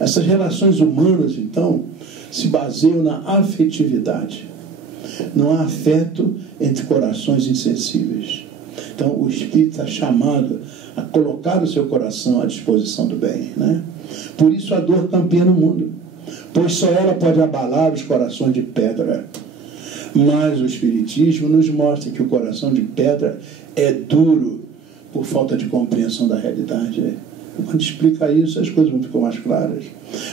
Essas relações humanas, então, se baseiam na afetividade. Não há afeto entre corações insensíveis. Então, o Espírito está chamado a colocar o seu coração à disposição do bem, né? Por isso a dor campeia no mundo, pois só ela pode abalar os corações de pedra. Mas o Espiritismo nos mostra que o coração de pedra é duro por falta de compreensão da realidade. Quando explica isso, as coisas vão ficar mais claras.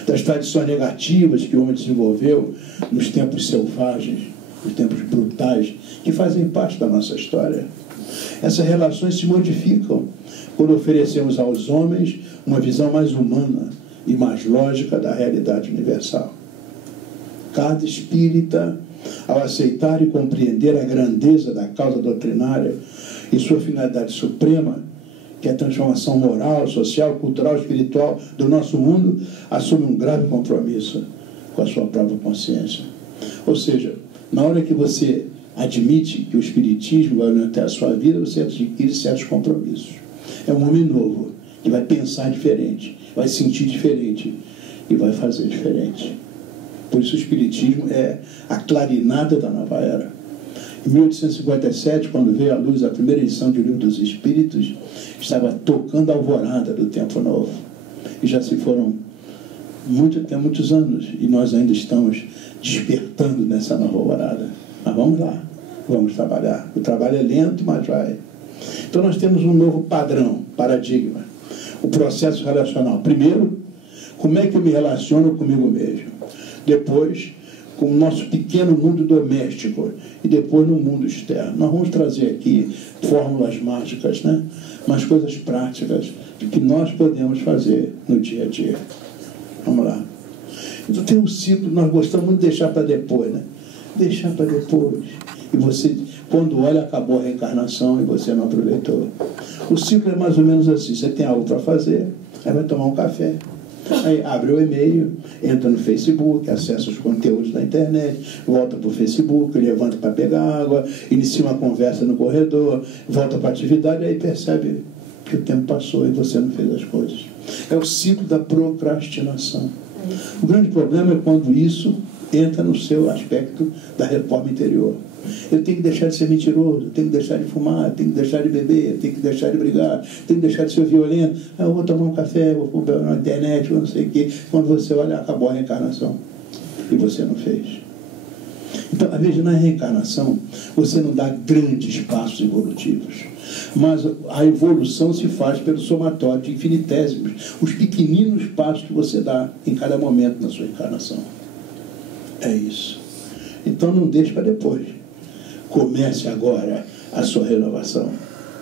Das tradições negativas que o homem desenvolveu nos tempos selvagens, nos tempos brutais, que fazem parte da nossa história. Essas relações se modificam quando oferecemos aos homens uma visão mais humana e mais lógica da realidade universal. Cada espírita, ao aceitar e compreender a grandeza da causa doutrinária e sua finalidade suprema, que é a transformação moral, social, cultural, espiritual do nosso mundo, assume um grave compromisso com a sua própria consciência. Ou seja, na hora que você admite que o Espiritismo vai orientar a sua vida, você adquire certos compromissos. É um homem novo, que vai pensar diferente, vai sentir diferente e vai fazer diferente. Por isso o Espiritismo é a clarinada da nova era. Em 1857, quando veio à luz a primeira edição de O Livro dos Espíritos, estava tocando a alvorada do tempo novo. E já se foram muitos anos, e nós ainda estamos despertando nessa nova alvorada. Mas vamos lá, vamos trabalhar. O trabalho é lento, mas vai. Então nós temos um novo padrão, paradigma. O processo relacional. Primeiro, como é que eu me relaciono comigo mesmo? Depois, com o nosso pequeno mundo doméstico. E depois no mundo externo. Nós vamos trazer aqui fórmulas mágicas, né? Mas coisas práticas que nós podemos fazer no dia a dia. Vamos lá. Então tem um ciclo, nós gostamos muito de deixar para depois, né? Deixar para depois. E você, quando olha, acabou a reencarnação e você não aproveitou. O ciclo é mais ou menos assim. Você tem algo para fazer, aí vai tomar um café. Aí abre o e-mail, entra no Facebook, acessa os conteúdos da internet, volta para o Facebook, levanta para pegar água, inicia uma conversa no corredor, volta para a atividade, aí percebe que o tempo passou e você não fez as coisas. É o ciclo da procrastinação. O grande problema é quando isso entra no seu aspecto da reforma interior. Eu tenho que deixar de ser mentiroso, eu tenho que deixar de fumar, eu tenho que deixar de beber, eu tenho que deixar de brigar, eu tenho que deixar de ser violento. Eu vou tomar um café, vou comprar na internet, não sei o quê. Quando você olha, acabou a reencarnação. E você não fez. Então, às vezes, na reencarnação, você não dá grandes passos evolutivos. Mas a evolução se faz pelo somatório de infinitésimos, os pequeninos passos que você dá em cada momento na sua encarnação. É isso. Então, não deixe para depois. Comece agora a sua renovação.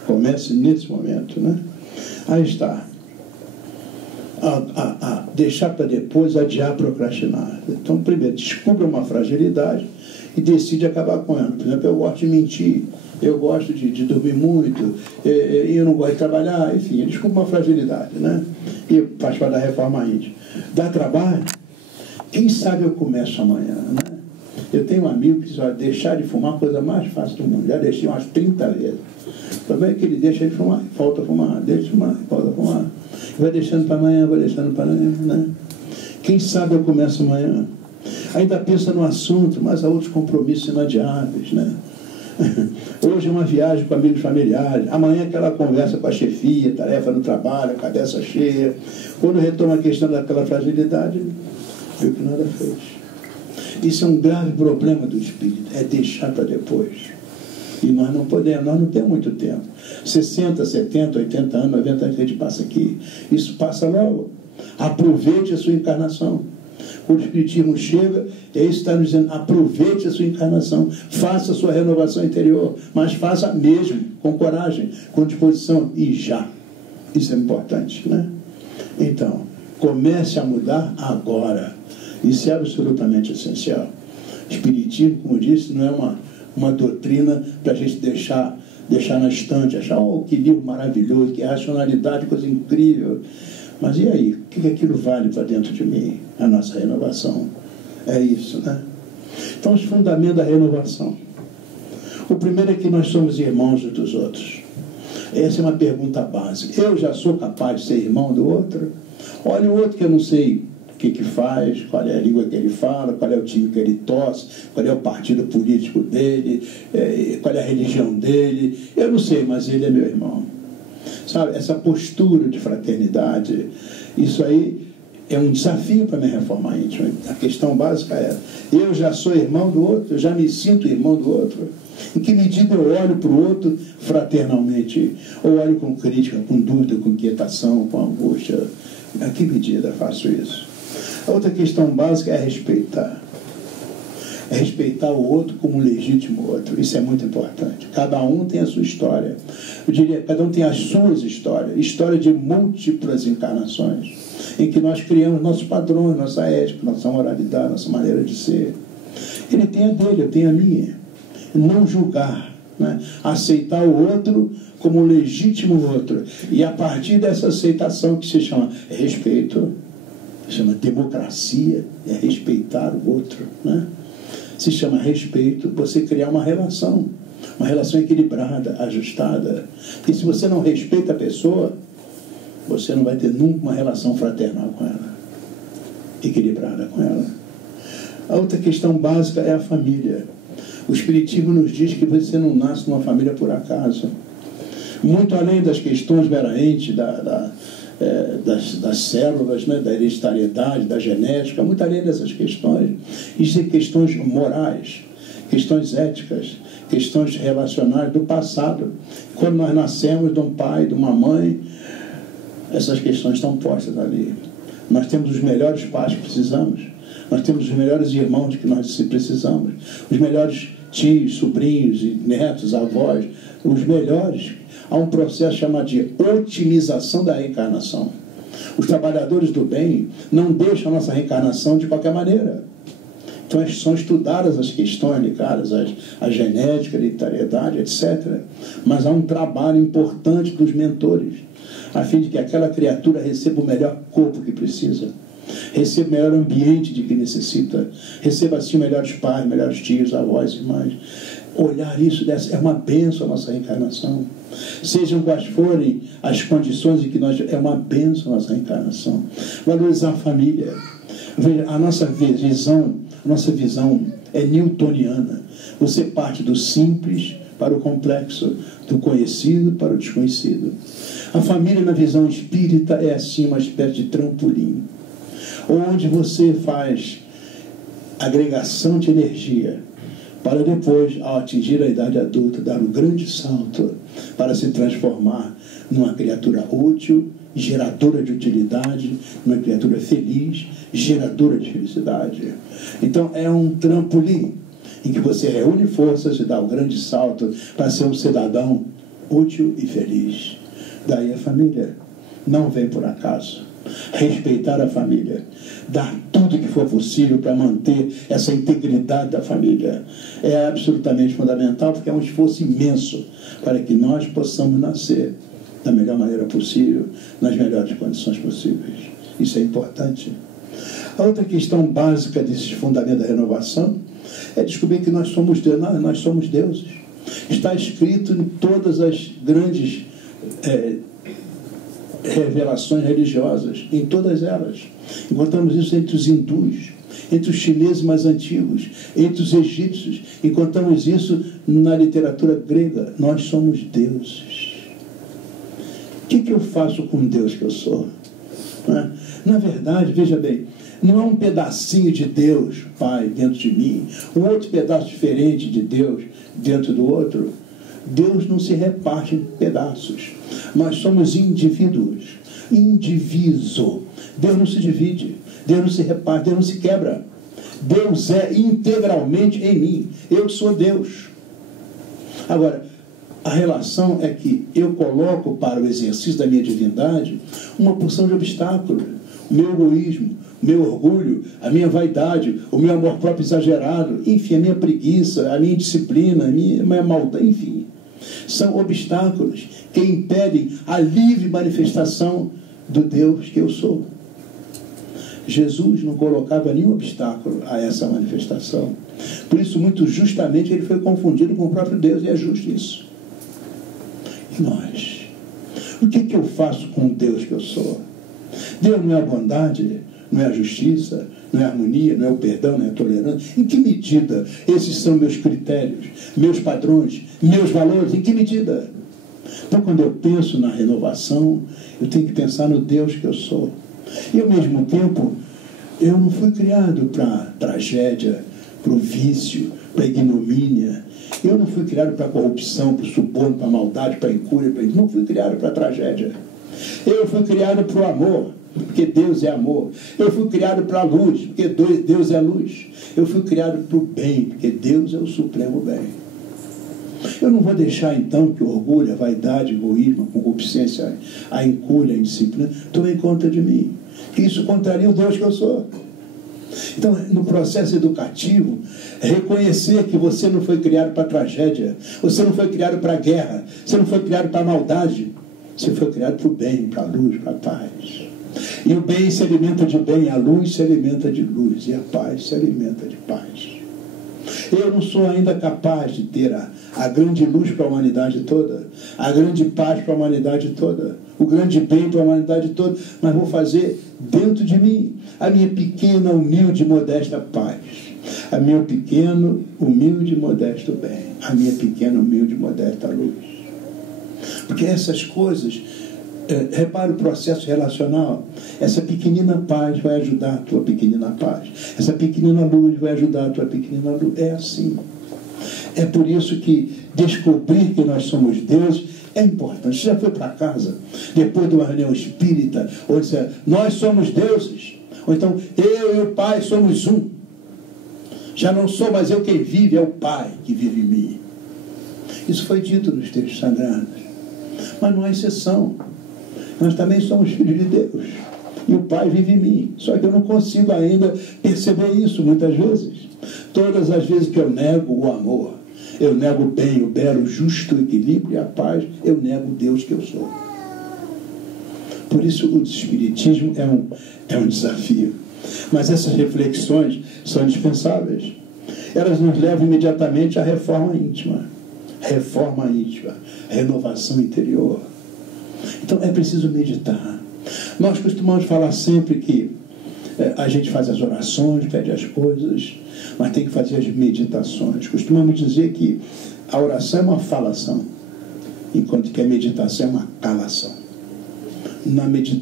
Comece nesse momento, né? Aí está. Deixar para depois, adiar, procrastinar. Então, primeiro, descubra uma fragilidade e decide acabar com ela. Por exemplo, eu gosto de mentir, eu gosto de dormir muito, eu não gosto de trabalhar, enfim, descubra uma fragilidade, né? E faz para dar reforma íntima. Dá trabalho? Quem sabe eu começo amanhã, né? Eu tenho um amigo que diz, olha, deixar de fumar é a coisa mais fácil do mundo. Já deixei umas 30 vezes. O problema é que ele deixa de fumar, falta fumar, deixa de fumar, falta fumar. Vai deixando para amanhã, vai deixando para amanhã, né? Quem sabe eu começo amanhã. Ainda pensa no assunto, mas há outros compromissos inadiáveis, né? Hoje é uma viagem com amigos familiares, amanhã é aquela conversa com a chefia, tarefa no trabalho, cabeça cheia. Quando retoma a questão daquela fragilidade, viu que nada fez. Isso é um grave problema do espírito, é deixar para depois. E nós não podemos, nós não temos muito tempo. 60, 70, 80 anos, 90 anos que a gente passa aqui. Isso passa logo. Aproveite a sua encarnação. Quando o Espiritismo chega, é isso que está nos dizendo, aproveite a sua encarnação, faça a sua renovação interior, mas faça mesmo, com coragem, com disposição, e já. Isso é importante, né? Então, comece a mudar agora. Isso é absolutamente essencial. Espiritismo, como eu disse, não é uma doutrina para a gente deixar na estante, achar, oh, que livro maravilhoso, que racionalidade, coisa incrível. Mas e aí? O que aquilo vale para dentro de mim? A nossa renovação. É isso, né? Então, os fundamentos da renovação. O primeiro é que nós somos irmãos uns dos outros. Essa é uma pergunta básica. Eu já sou capaz de ser irmão do outro? Olha o outro que eu não sei que faz, qual é a língua que ele fala, qual é o time que ele torce, qual é o partido político dele, qual é a religião dele. Eu não sei, mas ele é meu irmão. Sabe, essa postura de fraternidade, isso aí é um desafio para a minha reforma íntima. A questão básica é: eu já sou irmão do outro, eu já me sinto irmão do outro. Em que medida eu olho para o outro fraternalmente? Ou olho com crítica, com dúvida, com inquietação, com angústia? A que medida faço isso? A outra questão básica é respeitar. É respeitar o outro como um legítimo outro. Isso é muito importante. Cada um tem a sua história. Eu diria, cada um tem as suas histórias. História de múltiplas encarnações, em que nós criamos nossos padrões, nossa ética, nossa moralidade, nossa maneira de ser. Ele tem a dele, eu tenho a minha. Não julgar, né? Aceitar o outro como um legítimo outro. E a partir dessa aceitação, que se chama respeito, se chama democracia, é respeitar o outro, né? Se chama respeito, você criar uma relação equilibrada, ajustada. Porque se você não respeita a pessoa, você não vai ter nunca uma relação fraternal com ela, equilibrada com ela. A outra questão básica é a família. O Espiritismo nos diz que você não nasce numa família por acaso. Muito além das questões meramente das células, né, da hereditariedade, da genética, muito além dessas questões, existem questões morais, questões éticas, questões relacionais do passado. Quando nós nascemos de um pai, de uma mãe, essas questões estão postas ali. Nós temos os melhores pais que precisamos, nós temos os melhores irmãos que nós precisamos, os melhores tios, sobrinhos, netos, avós, os melhores. Há um processo chamado de otimização da reencarnação. Os trabalhadores do bem não deixam a nossa reencarnação de qualquer maneira. Então são estudadas as questões ligadas à genética, à hereditariedade, etc. Mas há um trabalho importante dos mentores, a fim de que aquela criatura receba o melhor corpo que precisa, receba o melhor ambiente de que necessita, receba assim melhores pais, melhores tios, avós e irmãs. Olhar isso é uma bênção a nossa reencarnação. Sejam quais forem as condições em que nós... É uma bênção a nossa reencarnação. Valorizar a família. A nossa visão é newtoniana. Você parte do simples para o complexo, do conhecido para o desconhecido. A família, na visão espírita, é assim uma espécie de trampolim, onde você faz agregação de energia para depois, ao atingir a idade adulta, dar um grande salto para se transformar numa criatura útil, geradora de utilidade, numa criatura feliz, geradora de felicidade. Então é um trampolim em que você reúne forças e dá um grande salto para ser um cidadão útil e feliz. Daí a família não vem por acaso. Respeitar a família, dar tudo que for possível para manter essa integridade da família é absolutamente fundamental, porque é um esforço imenso para que nós possamos nascer da melhor maneira possível, nas melhores condições possíveis. Isso é importante. A outra questão básica desses fundamentos da renovação é descobrir que nós somos Deus. Nós somos deuses. Está escrito em todas as grandes revelações religiosas, em todas elas. Encontramos isso entre os hindus, entre os chineses mais antigos, entre os egípcios. Encontramos isso na literatura grega. Nós somos deuses. O que eu faço com o Deus que eu sou? Na verdade, veja bem, não é um pedacinho de Deus, Pai, dentro de mim, um outro pedaço diferente de Deus dentro do outro. Deus não se reparte em pedaços. Nós somos indivíduos. Indiviso. Deus não se divide. Deus não se reparte. Deus não se quebra. Deus é integralmente em mim. Eu sou Deus. Agora, a relação é que eu coloco para o exercício da minha divindade uma porção de obstáculos. O meu egoísmo, o meu orgulho, a minha vaidade, o meu amor próprio exagerado, enfim, a minha preguiça, a minha indisciplina, a minha maldade, enfim. São obstáculos que impedem a livre manifestação do Deus que eu sou. Jesus não colocava nenhum obstáculo a essa manifestação. Por isso, muito justamente, ele foi confundido com o próprio Deus, e é justo isso. E nós? O que eu faço com o Deus que eu sou? Deus não é a bondade, não é a justiça, não é a harmonia, não é o perdão, não é a tolerância? Em que medida esses são meus critérios, meus padrões, meus valores? Em que medida? Então, quando eu penso na renovação, eu tenho que pensar no Deus que eu sou. E, ao mesmo tempo, eu não fui criado para tragédia, para o vício, para a ignomínia. Eu não fui criado para a corrupção, para o suborno, para a maldade, para a incúria. Não fui criado para a tragédia. Eu fui criado para o amor, porque Deus é amor. Eu fui criado para a luz, porque Deus é luz. Eu fui criado para o bem, porque Deus é o supremo bem. Eu não vou deixar, então, que o orgulho, a vaidade, o egoísmo, a concupiscência, a incúria, a indisciplina, tomem conta de mim. Que isso contraria o Deus que eu sou. Então, no processo educativo, reconhecer que você não foi criado para a tragédia, você não foi criado para a guerra, você não foi criado para a maldade, você foi criado para o bem, para a luz, para a paz. E o bem se alimenta de bem, a luz se alimenta de luz, e a paz se alimenta de paz. Eu não sou ainda capaz de ter a grande luz para a humanidade toda, a grande paz para a humanidade toda, o grande bem para a humanidade toda, mas vou fazer dentro de mim a minha pequena, humilde, modesta paz, a meu pequeno, humilde, modesto bem, a minha pequena, humilde, modesta luz. Porque essas coisas, repara o processo relacional, essa pequenina paz vai ajudar a tua pequenina paz, essa pequenina luz vai ajudar a tua pequenina luz. É assim. É por isso que descobrir que nós somos Deus é importante. Você já foi para casa, depois de uma reunião espírita, onde você, nós somos deuses, ou então eu e o Pai somos um. Já não sou mais eu quem vive, é o Pai que vive em mim. Isso foi dito nos textos sagrados. Mas não há exceção. Nós também somos filhos de Deus. E o Pai vive em mim. Só que eu não consigo ainda perceber isso muitas vezes. Todas as vezes que eu nego o amor, eu nego o bem, o belo, o justo, o equilíbrio e a paz, eu nego o Deus que eu sou. Por isso o Espiritismo é um desafio. Mas essas reflexões são indispensáveis. Elas nos levam imediatamente à reforma íntima. Reforma íntima, renovação interior. Então é preciso meditar. Nós costumamos falar sempre que a gente faz as orações, pede as coisas, mas tem que fazer as meditações. Costumamos dizer que a oração é uma falação, enquanto que a meditação é uma calação.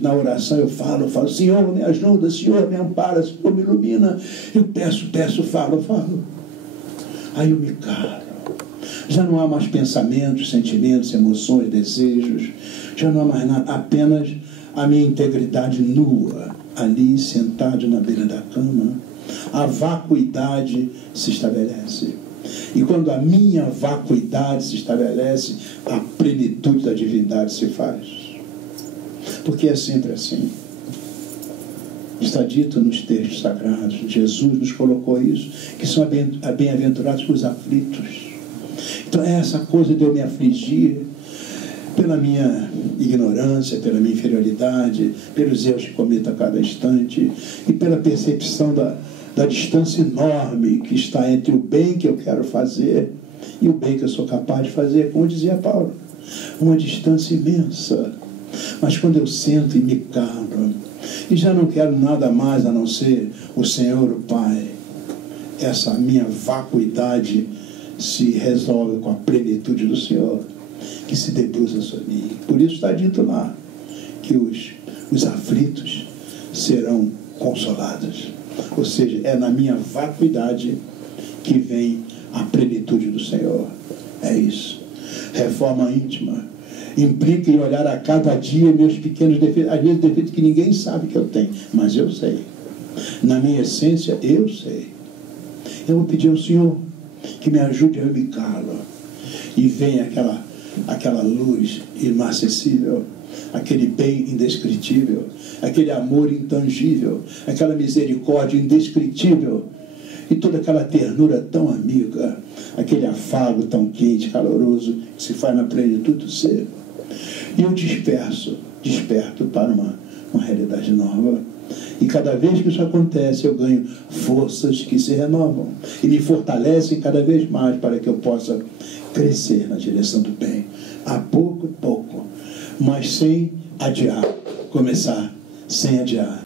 Na oração eu falo, Senhor, me ajuda, Senhor, me ampara, Senhor, me ilumina. Eu peço, falo. Aí eu me calo. Já não há mais pensamentos, sentimentos, emoções, desejos. Já não há mais nada, apenas a minha integridade nua, ali sentado na beira da cama. A vacuidade se estabelece. E quando a minha vacuidade se estabelece, a plenitude da divindade se faz. Porque é sempre assim. Está dito nos textos sagrados, Jesus nos colocou isso, que são bem-aventurados os aflitos. Então é essa coisa de eu me afligir pela minha ignorância, pela minha inferioridade, pelos erros que cometo a cada instante e pela percepção da distância enorme que está entre o bem que eu quero fazer e o bem que eu sou capaz de fazer, como dizia Paulo. Uma distância imensa. Mas quando eu sento e me calo, e já não quero nada mais a não ser o Senhor, o Pai, essa minha vacuidade se resolve com a plenitude do Senhor, que se debruça sobre mim. Por isso está dito lá que os aflitos serão consolados. Ou seja, é na minha vacuidade que vem a plenitude do Senhor. É isso. Reforma íntima implica em olhar a cada dia meus pequenos defeitos, às vezes defeitos que ninguém sabe que eu tenho, mas eu sei. Na minha essência, eu sei. Eu vou pedir ao Senhor que me ajude a eu me calo e venha aquela luz inacessível, aquele bem indescritível, aquele amor intangível, aquela misericórdia indescritível e toda aquela ternura tão amiga, aquele afago tão quente, caloroso, que se faz na plenitude do ser. E eu desperto para uma realidade nova. E cada vez que isso acontece, eu ganho forças que se renovam e me fortalecem cada vez mais para que eu possa crescer na direção do bem, a pouco, mas sem adiar, começar sem adiar.